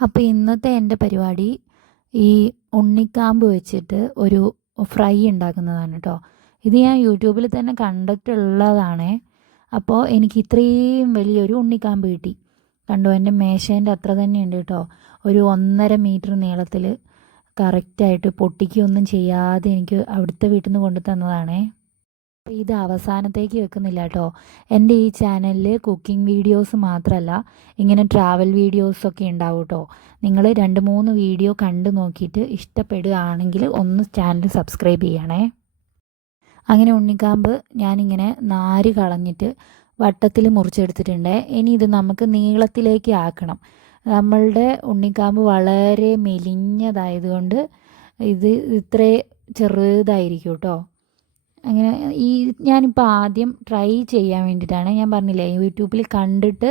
അപ്പോൾ ഇന്നത്തെ എന്റെ പരിപാടി ഈ ഉണ്ണിക്കാമ്പ് വെച്ചിട്ട് ഒരു ഫ്രൈ ഉണ്ടാക്കുന്നതാണ് കേട്ടോ ഇത് ഞാൻ യൂട്യൂബിൽ തന്നെ കണ്ടിട്ടുള്ളതാണ്. അപ്പോൾ എനിക്ക് ഇത്രയും വലിയൊരു ഉണ്ണിക്കാമ്പ് കിട്ടി. കണ്ടോ എന്റെ മേശേന്റെ അത്ര തന്നെ ഉണ്ട് കേട്ടോ ഒരു ഒന്നര മീറ്റർ നീളത്തിൽ കറക്റ്റായിട്ട് പൊട്ടിക്കൊന്നും ചെയ്യാതെ എനിക്ക് അവിടുത്തെ വീട്ടിൽ നിന്ന് കൊണ്ടു തന്നതാണേ അപ്പോൾ ഇത് അവസാനത്തേക്ക് വെക്കുന്നില്ല കേട്ടോ. എന്റെ ഈ ചാനലിൽ കുക്കിംഗ് വീഡിയോസ് മാത്രമല്ല ഇങ്ങനെ ട്രാവൽ വീഡിയോസൊക്കെ ഉണ്ടാവും കേട്ടോ. നിങ്ങൾ രണ്ട് മൂന്ന് വീഡിയോ കണ്ടു നോക്കിയിട്ട് ഇഷ്ടപ്പെടുകയാണെങ്കിൽ ഒന്ന് ചാനൽ സബ്സ്ക്രൈബ് ചെയ്യണേ. അങ്ങനെ ഉണ്ണിക്കാമ്പ് ഞാനിങ്ങനെ നാര് കളഞ്ഞിട്ട് വട്ടത്തിൽ മുറിച്ചെടുത്തിട്ടുണ്ട്. ഇനി ഇത് നമുക്ക് നീളത്തിലേക്ക് ആക്കണം. നമ്മളുടെ ഉണ്ണിക്കാമ്പ് വളരെ മെലിഞ്ഞതായതുകൊണ്ട് ഇത് ഇത്രേ ചെറുതായിരിക്കും കേട്ടോ. അങ്ങനെ ഈ ഞാനിപ്പോൾ ആദ്യം ട്രൈ ചെയ്യാൻ വേണ്ടിയിട്ടാണ്. ഞാൻ പറഞ്ഞില്ലേ യൂട്യൂബിൽ കണ്ടിട്ട്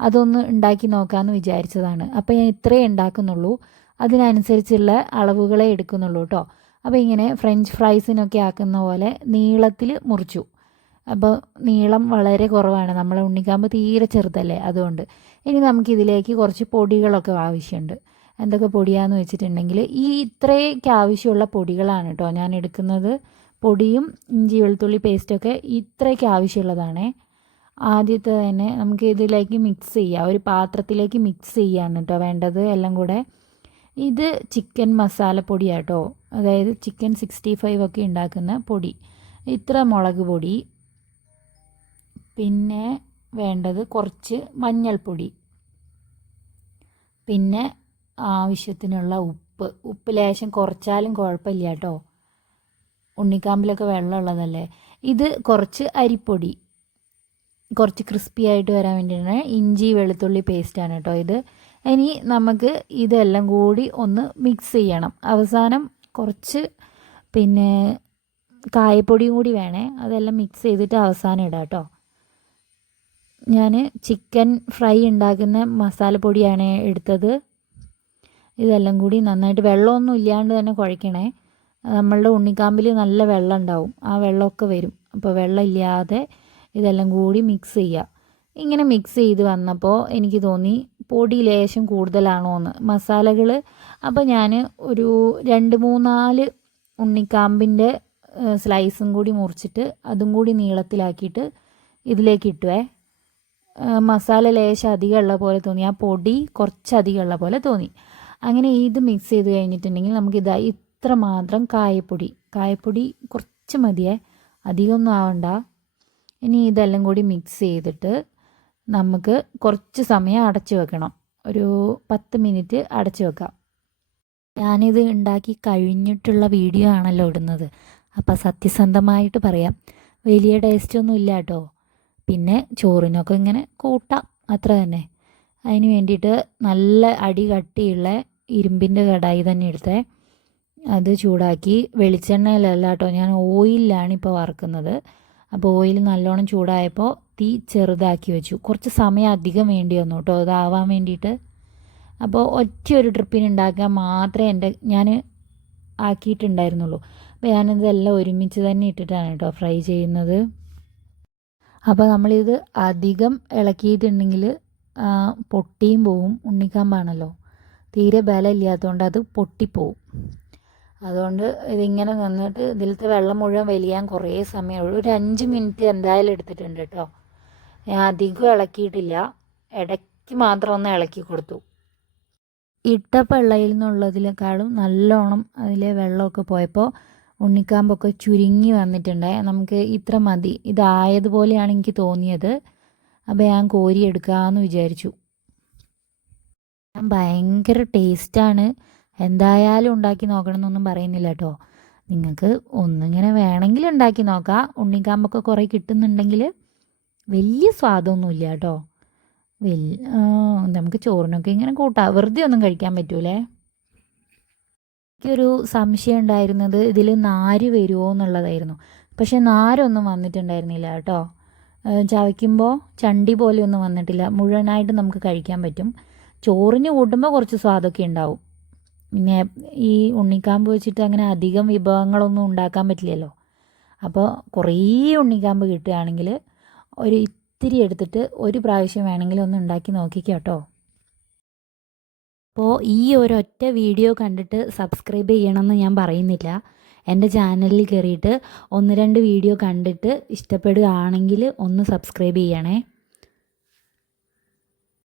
അതൊന്ന് ഉണ്ടാക്കി നോക്കാമെന്ന് വിചാരിച്ചതാണ്. അപ്പോൾ ഞാൻ ഇത്രയേ ഉണ്ടാക്കുന്നുള്ളൂ. അതിനനുസരിച്ചുള്ള അളവുകളെ എടുക്കുന്നുള്ളൂ കേട്ടോ അപ്പോൾ ഇങ്ങനെ ഫ്രഞ്ച് ഫ്രൈസിനൊക്കെ ആക്കുന്ന പോലെ നീളത്തിൽ മുറിച്ചു. അപ്പോൾ നീളം വളരെ കുറവാണ്. നമ്മളെ ഉണ്ണിക്കാമ്പ് തീരെ ചെറുതല്ലേ അതുകൊണ്ട്. ഇനി നമുക്കിതിലേക്ക് കുറച്ച് പൊടികളൊക്കെ ആവശ്യമുണ്ട്. എന്തൊക്കെ പൊടിയാന്ന് വെച്ചിട്ടുണ്ടെങ്കിൽ ഈ ഇത്രയ്ക്ക് ആവശ്യമുള്ള പൊടികളാണ് കേട്ടോ ഞാൻ എടുക്കുന്നത്. പൊടിയും ഇഞ്ചി വെളുത്തുള്ളി പേസ്റ്റൊക്കെ ഇത്രയ്ക്ക് ആവശ്യമുള്ളതാണേ. ആദ്യത്തെ തന്നെ നമുക്ക് ഇതിലേക്ക് മിക്സ് ചെയ്യാം. ഒരു പാത്രത്തിലേക്ക് മിക്സ് ചെയ്യാണ് കേട്ടോ വേണ്ടത് എല്ലാം കൂടെ. ഇത് ചിക്കൻ മസാലപ്പൊടിയാണ് കേട്ടോ അതായത് ചിക്കൻ സിക്സ്റ്റി ഫൈവ് ഒക്കെ ഉണ്ടാക്കുന്ന പൊടി. ഇത്ര മുളക് പൊടി. പിന്നെ വേണ്ടത് കുറച്ച് മഞ്ഞൾപ്പൊടി. പിന്നെ ആവശ്യത്തിനുള്ള ഉപ്പ്. ഉപ്പ് ലേശം കുറച്ചാലും കുഴപ്പമില്ല കേട്ടോ. ഉണ്ണിക്കാമ്പിലൊക്കെ വെള്ളമുള്ളതല്ലേ? ഇത് കുറച്ച് അരിപ്പൊടി കുറച്ച് ക്രിസ്പി ആയിട്ട് വരാൻ വേണ്ടിയിട്ടാണ് ഇഞ്ചി വെളുത്തുള്ളി പേസ്റ്റാണ് കേട്ടോ ഇത്. ഇനി നമുക്ക് ഇതെല്ലാം കൂടി ഒന്ന് മിക്സ് ചെയ്യണം. അവസാനം കുറച്ച് പിന്നെ കായപ്പൊടിയും കൂടി വേണേ. അതെല്ലാം മിക്സ് ചെയ്തിട്ട് അവസാനം ഇടാം കേട്ടോ. ഞാൻ ചിക്കൻ ഫ്രൈ ഉണ്ടാക്കുന്ന മസാലപ്പൊടിയാണ് എടുത്തത്. ഇതെല്ലാം കൂടി നന്നായിട്ട് വെള്ളമൊന്നും ഇല്ലാണ്ട് തന്നെ കുഴയ്ക്കണേ നമ്മളുടെ ഉണ്ണിക്കാമ്പിൽ നല്ല വെള്ളം ഉണ്ടാവും ആ വെള്ളമൊക്കെ വരും. അപ്പോൾ വെള്ളം ഇല്ലാതെ ഇതെല്ലാം കൂടി മിക്സ് ചെയ്യുക. ഇങ്ങനെ മിക്സ് ചെയ്ത് വന്നപ്പോൾ എനിക്ക് തോന്നി പൊടി ലേശം കൂടുതലാണോ എന്ന്. മസാലകൾ അപ്പോൾ ഞാൻ ഒരു രണ്ട് മൂന്നാൽ ഉണ്ണിക്കാമ്പിന്റെ സ്ലൈസും കൂടി മുറിച്ചിട്ട് അതും കൂടി നീളത്തിലാക്കിയിട്ട് ഇതിലേക്ക് ഇട്ടുവേ. മസാല ലേശം അധികമുള്ള പോലെ തോന്നി. ആ പൊടി കുറച്ച് അധികമുള്ള പോലെ തോന്നി. അങ്ങനെ ഇത് മിക്സ് ചെയ്ത് കഴിഞ്ഞിട്ടുണ്ടെങ്കിൽ നമുക്ക് ഇതാ ഇത്ര മാത്രം കായപ്പൊടി. കായപ്പൊടി കുറച്ച് മതിയേ. അധികമൊന്നും ആവണ്ട. ഇനി ഇതെല്ലാം കൂടി മിക്സ് ചെയ്തിട്ട് നമുക്ക് കുറച്ച് സമയം അടച്ചു വെക്കണം. ഒരു പത്ത് മിനിറ്റ് അടച്ചു വെക്കാം. ഞാനിത് ഉണ്ടാക്കി കഴിഞ്ഞിട്ടുള്ള വീഡിയോ ആണല്ലോ ഇടുന്നത്. അപ്പോൾ സത്യസന്ധമായിട്ട് പറയാം. വലിയ ടേസ്റ്റൊന്നും ഇല്ല കേട്ടോ പിന്നെ ചോറിനൊക്കെ ഇങ്ങനെ കൂട്ടാം. അത്ര തന്നെ. അതിന് വേണ്ടിയിട്ട് നല്ല അടി കട്ടിയുള്ള ഇരുമ്പിന്റെ കടായി തന്നെ എടുത്തേ. അത് ചൂടാക്കി വെളിച്ചെണ്ണയിലല്ല കേട്ടോ ഞാൻ ഓയിലാണ് ഇപ്പോൾ വറുക്കുന്നത്. അപ്പോൾ ഓയിൽ നല്ലോണം ചൂടായപ്പോൾ തീ ചെറുതാക്കി വെച്ചു. കുറച്ച് സമയം അധികം വേണ്ടി വന്നു കേട്ടോ അതാവാൻ വേണ്ടിയിട്ട്. അപ്പോൾ ഒറ്റ ഒരു ട്രിപ്പിന് ഉണ്ടാക്കാൻ മാത്രമേ എന്റെ ഞാൻ ആക്കിയിട്ടുണ്ടായിരുന്നുള്ളൂ. അപ്പോൾ ഞാനിതെല്ലാം ഒരുമിച്ച് തന്നെ ഇട്ടിട്ടാണ് കേട്ടോ ഫ്രൈ ചെയ്യുന്നത്. അപ്പോൾ നമ്മളിത് അധികം ഇളക്കിയിട്ടുണ്ടെങ്കിൽ പൊട്ടിയും പോവും ഉണ്ണിക്കാമ്പാണല്ലോ. തീരെ ബലമില്ലാത്തതുകൊണ്ട് അത് പൊട്ടിപ്പോവും. അതുകൊണ്ട് ഇതിങ്ങനെ നിന്നിട്ട് ഇതിലത്തെ വെള്ളം മുഴുവൻ വലിയാൻ കുറേ സമയമുള്ളൂ ഒരു അഞ്ച് മിനിറ്റ് എന്തായാലും എടുത്തിട്ടുണ്ട് കേട്ടോ. ഞാൻ അധികം ഇളക്കിയിട്ടില്ല. ഇടയ്ക്ക് മാത്രം ഒന്ന് ഇളക്കി കൊടുത്തു. ഇട്ട പിള്ളയിൽ നിന്നുള്ളതിനേക്കാളും നല്ലോണം അതിലെ വെള്ളമൊക്കെ പോയപ്പോൾ ഉണ്ണിക്കാമ്പൊക്കെ ചുരുങ്ങി വന്നിട്ടുണ്ട്. നമുക്ക് ഇത്ര മതി. ഇതായതുപോലെയാണ് എനിക്ക് തോന്നിയത്. അപ്പോൾ ഞാൻ കോരിയെടുക്കാമെന്ന് വിചാരിച്ചു. ഭയങ്കര ടേസ്റ്റാണ്. എന്തായാലും ഉണ്ടാക്കി നോക്കണം എന്നൊന്നും പറയുന്നില്ല കേട്ടോ നിങ്ങൾക്ക് ഒന്നിങ്ങനെ വേണമെങ്കിൽ ഉണ്ടാക്കി നോക്കാം. ഉണ്ണിക്കാമ്പൊക്കെ കുറേ കിട്ടുന്നുണ്ടെങ്കിൽ വലിയ സ്വാദമൊന്നുമില്ല കേട്ടോ വലിയ നമുക്ക് ചോറിനൊക്കെ ഇങ്ങനെ കൂട്ടാം. വെറുതെ ഒന്നും കഴിക്കാൻ പറ്റൂലേ? എനിക്കൊരു സംശയം ഉണ്ടായിരുന്നത് ഇതിൽ നാര് വരുമോ എന്നുള്ളതായിരുന്നു. പക്ഷേ നാരൊന്നും വന്നിട്ടുണ്ടായിരുന്നില്ല കേട്ടോ ചവയ്ക്കുമ്പോൾ ചണ്ടി പോലെ ഒന്നും വന്നിട്ടില്ല. മുഴുവനായിട്ട് നമുക്ക് കഴിക്കാൻ പറ്റും. ചോറിന് കൂട്ടുമ്പോൾ കുറച്ച് സ്വാദൊക്കെ ഉണ്ടാവും. പിന്നെ ഈ ഉണ്ണിക്കാമ്പ് വെച്ചിട്ട് അങ്ങനെ അധികം വിഭവങ്ങളൊന്നും ഉണ്ടാക്കാൻ പറ്റില്ലല്ലോ. അപ്പോൾ കുറേ ഉണ്ണിക്കാമ്പ് കിട്ടുകയാണെങ്കിൽ ഒരു ഇത്തിരി എടുത്തിട്ട് ഒരു പ്രാവശ്യം വേണമെങ്കിൽ ഒന്ന് ഉണ്ടാക്കി നോക്കിക്കോ കേട്ടോ. അപ്പോൾ ഈ ഒരൊറ്റ വീഡിയോ കണ്ടിട്ട് സബ്സ്ക്രൈബ് ചെയ്യണമെന്ന് ഞാൻ പറയുന്നില്ല. എന്റെ ചാനലിൽ കയറിയിട്ട് ഒന്ന് രണ്ട് വീഡിയോ കണ്ടിട്ട് ഇഷ്ടപ്പെടുകയാണെങ്കിൽ ഒന്ന് സബ്സ്ക്രൈബ് ചെയ്യണേ.